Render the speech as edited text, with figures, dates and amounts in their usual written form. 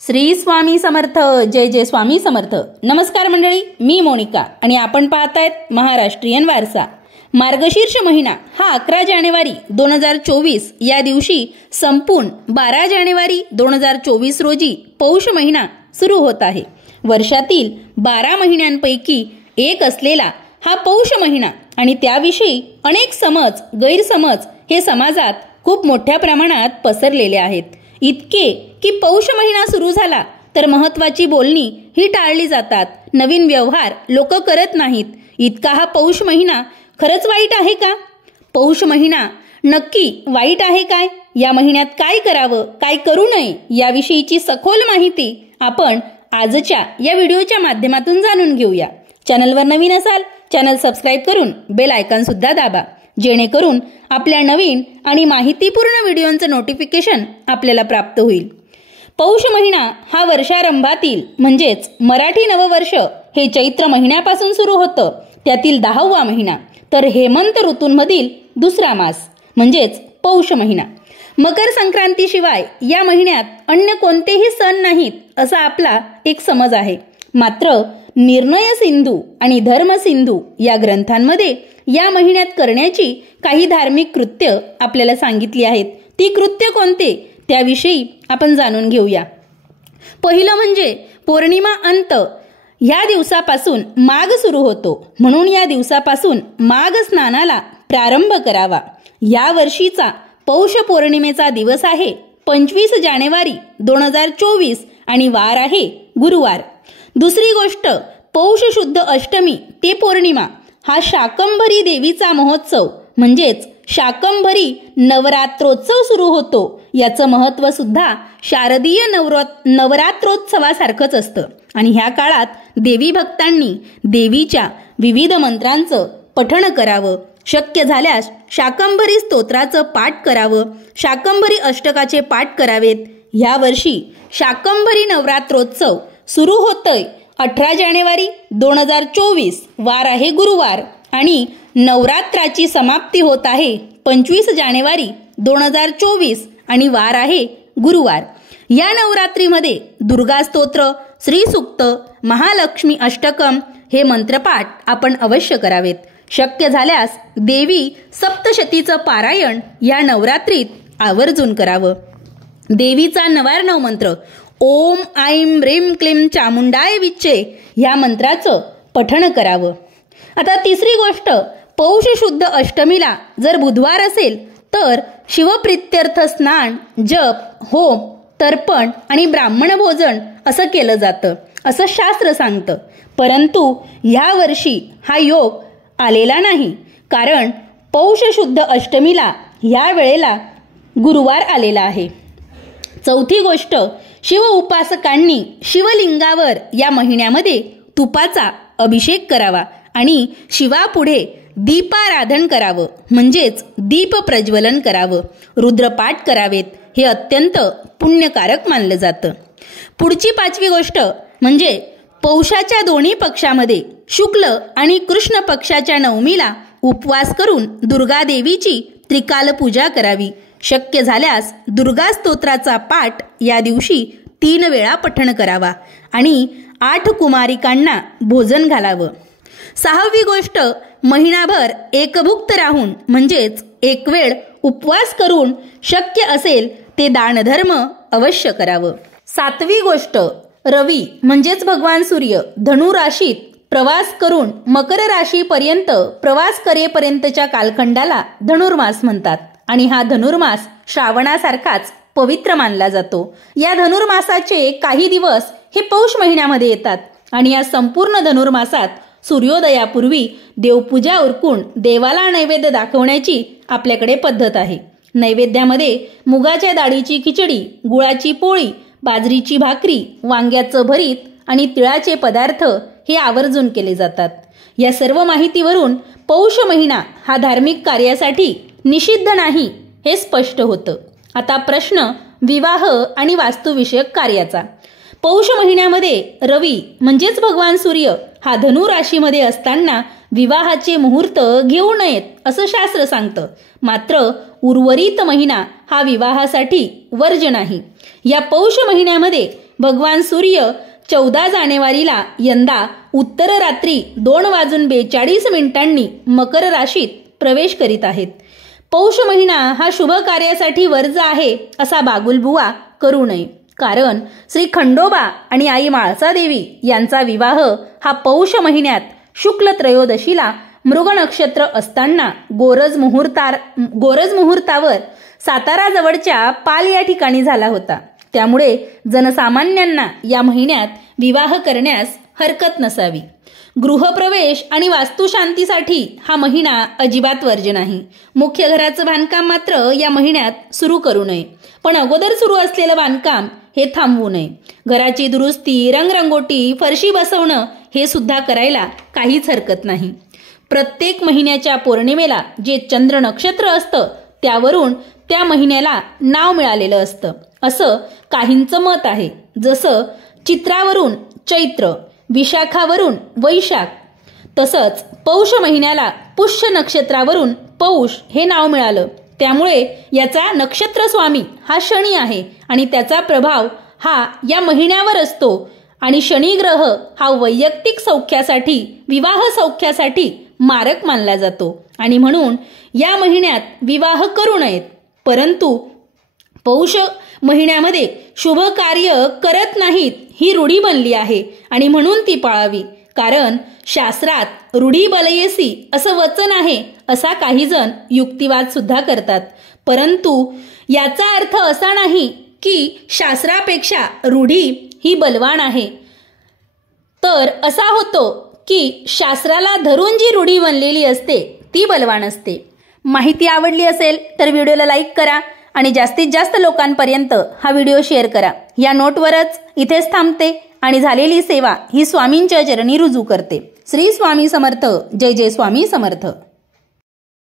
श्री स्वामी समर्थ. जय जय स्वामी समर्थ. नमस्कार मंडळी, मी मोनिका आणि आपण पाहतायत महाराष्ट्रीयन वारसा. मार्गशीर्ष महिना हा 11 जानेवारी 2024 या दिवशी संपून 12 जानेवारी 2024 रोजी पौष महिना सुरू होत आहे. वर्षातील 12 महिन्यांपैकी एक असलेला हा पौष महिना आणि त्याविषयी अनेक समज गैरसमज हे समाजात खूप मोठ्या प्रमाणात पसरलेले आहेत. इतके की पौष महिना सुरू झाला तर महत्वाची बोलणी ही टाळली जातात. नवीन व्यवहार लोक करत नाहीत. इतका हा पौष महिना खरंच वाईट आहे का? पौष महिना नक्की वाईट आहे काय? या महिन्यात काय करावं, काय करू नये याविषयीची सखोल माहिती आपण आजच्या या व्हिडिओच्या माध्यमातून जाणून घेऊया. चॅनलवर नवीन असाल चॅनल सबस्क्राईब करून बेल आयकॉन सुद्धा दाबा, जेणेकरून आपल्या नवीन आणि माहितीपूर्ण व्हिडिओंचं नोटिफिकेशन आपल्याला प्राप्त होईल. पौष महिना हा वर्षारंभातील म्हणजेच मराठी नववर्ष हे चैत्र महिन्यापासून सुरू होतं. त्यातील 10वा महिना तर हेमंत ऋतूंमधील दुसरा मास म्हणजेच पौष महिना. मकर संक्रांतीशिवाय या महिन्यात अन्य कोणतेही सण नाहीत असा आपला एक समज आहे. मात्र निर्णय सिंधू आणि धर्म सिंधू या ग्रंथांमध्ये या महिन्यात करण्याची काही धार्मिक कृत्य आपल्याला सांगितली आहेत. ती कृत्य कोणते त्याविषयी आपण जाणून घेऊया. पहिलं म्हणजे पौर्णिमा अंत. या दिवसापासून माघ सुरू होतो, म्हणून या दिवसापासून माघ स्नानाला प्रारंभ करावा. या वर्षीचा पौष पौर्णिमेचा दिवस आहे 25 जानेवारी 2024 आणि वार आहे गुरुवार. दुसरी गोष्ट, पौष शुद्ध अष्टमी ते पौर्णिमा हा शाकंभरी देवीचा महोत्सव म्हणजेच शाकंभरी नवरात्रोत्सव सुरू होतो. याचं महत्त्व सुद्धा शारदीय नवरात्रोत्सवासारखंच असतं आणि ह्या काळात देवी भक्तांनी देवीच्या विविध मंत्रांचं पठण करावं. शक्य झाल्यास शाकंभरी स्तोत्राचं पाठ करावं, शाकंभरी अष्टकाचे पाठ करावेत. ह्या वर्षी शाकंभरी नवरात्रोत्सव सुरू होतोय 18 जानेवारी 2024 वार आहे गुरुवार आणि नवरात्राची समाप्ती होत आहे 25 जानेवारी 2024 आणि वार आहे गुरुवार. या नवरात्रीमध्ये दुर्गा स्तोत्र, श्री सूक्त, महालक्ष्मी अष्टकम हे मंत्रपाठ आपण अवश्य करावेत. शक्य झाल्यास देवी सप्तशतीचं पारायण या नवरात्रीत आवर्जून करावं. देवीचा नवार्णव मंत्र ओम ऐं ह्रीं क्लीं चामुंडाय विच्चे ह्या मंत्राचं पठण करावं. आता तिसरी गोष्ट, पौष शुद्ध अष्टमीला जर बुधवार असेल तर शिवप्रित्यर्थ स्नान, जप, होम, तर्पण आणि ब्राह्मण भोजन असं केलं जातं असं शास्त्र सांगतं. परंतु ह्या वर्षी हा योग आलेला नाही, कारण पौष शुद्ध अष्टमीला ह्या वेळेला गुरुवार आलेला आहे. चौथी गोष्ट, शिव उपासकांनी शिवलिंगावर या महिन्यामध्ये तुपाचा अभिषेक करावा आणि शिवापुढे दीपाराधन करावं म्हणजेच दीप प्रज्वलन करावं. रुद्रपाठ करावेत. हे अत्यंत पुण्यकारक मानलं जातं. पुढची 5वी गोष्ट म्हणजे पौषाच्या दोन्ही पक्षामध्ये शुक्ल आणि कृष्ण पक्षाच्या नवमीला उपवास करून दुर्गा देवीची त्रिकाल पूजा करावी. शक्य झाल्यास दुर्गा स्तोत्राचा पाठ या दिवशी 3 वेळा पठण करावा आणि 8 कुमारिकांना भोजन घालावं. 6वी गोष्ट, महिनाभर एकभुक्त राहून म्हणजेच एक वेळ उपवास करून शक्य असेल ते दानधर्म अवश्य करावं. 7वी गोष्ट, रवी म्हणजेच भगवान सूर्य धनु राशीत प्रवास करून मकर राशीपर्यंत प्रवास करेपर्यंतच्या कालखंडाला धनुर्मास म्हणतात आणि हा धनुर्मास श्रावणासारखाच पवित्र मानला जातो. या धनुर्मासाचे काही दिवस हे पौष महिन्यामध्ये येतात आणि या संपूर्ण धनुर्मासात सूर्योदयापूर्वी देवपूजा उरकून देवाला नैवेद्य दाखवण्याची आपल्याकडे पद्धत आहे. नैवेद्यामध्ये मुगाच्या डाळीची खिचडी, गुळाची पोळी, बाजरीची भाकरी, वांग्याचं भरीत आणि तिळाचे पदार्थ हे आवर्जून केले जातात. या सर्व माहितीवरून पौष महिना हा धार्मिक कार्यासाठी निषिद्ध नाही हे स्पष्ट होतं. आता प्रश्न विवाह आणि वास्तुविषयक कार्याचा. पौष महिन्यामध्ये रवी म्हणजेच भगवान सूर्य हा धनु राशीमध्ये असताना विवाहाचे मुहूर्त घेऊ नयेत असं शास्त्र सांगतं. मात्र उर्वरित महिना हा विवाहासाठी वर्ज्य नाही. या पौष महिन्यामध्ये भगवान सूर्य 14 जानेवारीला यंदा उत्तर रात्री 2:42 मकर राशीत प्रवेश करीत आहेत. पौष महिना हा शुभ कार्यासाठी वर्ज आहे असा बागुलबुवा करू नये. कारण श्री खंडोबा आणि आई म्हाळसादेवी यांचा विवाह हा पौष महिन्यात शुक्ल त्रयोदशीला मृग नक्षत्र असताना गोरज मुहूर्तावर सातारा जवळच्या पाल या ठिकाणी झाला होता. त्यामुळे जनसामान्यांना या महिन्यात विवाह करण्यास हरकत नसावी. गृहप्रवेश आणि वास्तुशांतीसाठी हा महिना अजिबात वर्ज्य नाही. मुख्य घराचं बांधकाम मात्र या महिन्यात सुरू करू नये. पण अगोदर सुरू असलेलं बांधकाम हे थांबवू नये. घराची दुरुस्ती, रंगरंगोटी, फरशी बसवणं हे सुद्धा करायला काहीच हरकत नाही. प्रत्येक महिन्याच्या पौर्णिमेला जे चंद्र नक्षत्र असतं त्यावरून त्या महिन्याला नाव मिळालेलं असतं असं काहींचं मत आहे. जसं चित्रावरून चैत्र, विशाखावरून वैशाख, तसंच पौष महिन्याला पुष्य नक्षत्रावरून पौष हे नाव मिळालं. त्यामुळे याचा नक्षत्र स्वामी हा शनी आहे आणि त्याचा प्रभाव हा या महिन्यावर असतो. आणि शनी ग्रह हा वैयक्तिक सौख्यासाठी, विवाह सौख्यासाठी मारक मानला जातो आणि म्हणून या महिन्यात विवाह करू नयेत. परंतु पौष महिन्यामध्ये शुभ कार्य करत नाहीत ही रूढी बनली आहे आणि म्हणून ती पाळावी. कारण शास्त्रात रूढी बलयेसी असं वचन आहे असा काही जण युक्तिवाद सुद्धा करतात. परंतु याचा अर्थ असा नाही की शास्त्रापेक्षा रूढी ही बलवान आहे. तर असा होतो की शास्त्राला धरून जी रूढी बनलेली असते ती बलवान असते. माहिती आवडली असेल तर व्हिडिओला लाईक करा आणि जास्तीत जास्त लोकांपर्यंत हा व्हिडिओ शेअर करा. या नोटवरच इथेच थांबते आणि झालेली सेवा ही स्वामींच्या चरणी रुजू करते. श्री स्वामी समर्थ. जय जय स्वामी समर्थ.